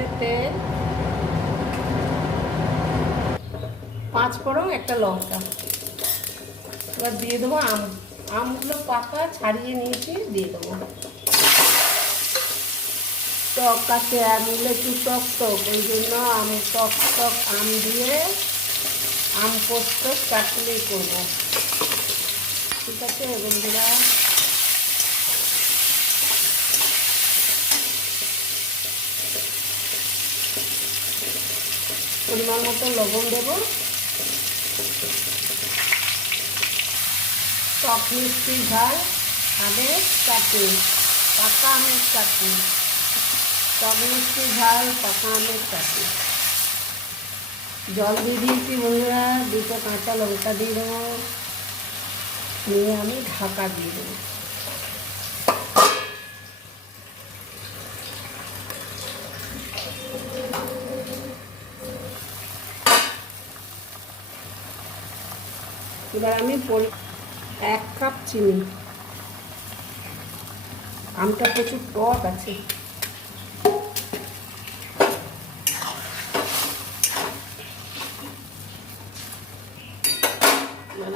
সর্ষের তেল, পাঁচ ফোড়ন, একটা লঙ্কা। এবার দিয়ে দেবো আম। আমগুলো পাকা, ছাড়িয়ে নিয়েছি, দিয়ে দেবো। টক আছে আমগুলো একটু টক টক। ওই জন্য আম টক টক আম দিয়ে আম পোস্ত চাটনি করব। ঠিক আছে, বন্ধুরা? পরিমাণ মতো লবণ দেব। টক মিষ্টি ঝাল আমের চাটনি, পাকা আমের চাটনি। টক মিষ্টি ঝাল, পাকা আমের চাটনি। জল দিয়ে দিয়েছি বন্ধুরা, দুটো কাঁচা লঙ্কা দিয়ে দেবো। নিয়ে আমি ঢাকা দিয়ে দেবো। এবার আমি এক কাপ চিনি। আমটা প্রচুর টক আছে।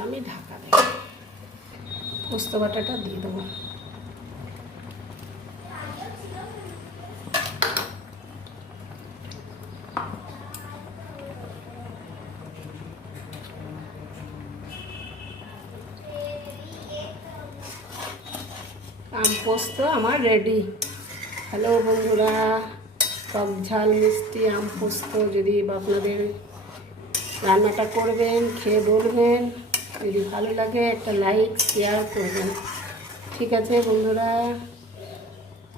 আমি ঢাকা দেব। পোস্ত বাটাটা দিয়ে দেবো। আম পোস্ত আমার রেডি হ্যালো বন্ধুরা, টক ঝাল, মিষ্টি আম পোস্ত যদি আপনাদের রান্নাটা করবেন, খেয়ে বলবেন, যদি ভালো লাগে একটা লাইক শেয়ার করবেন। ঠিক আছে বন্ধুরা,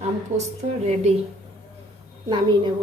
আম পোস্ত রেডি নামিয়ে নেব।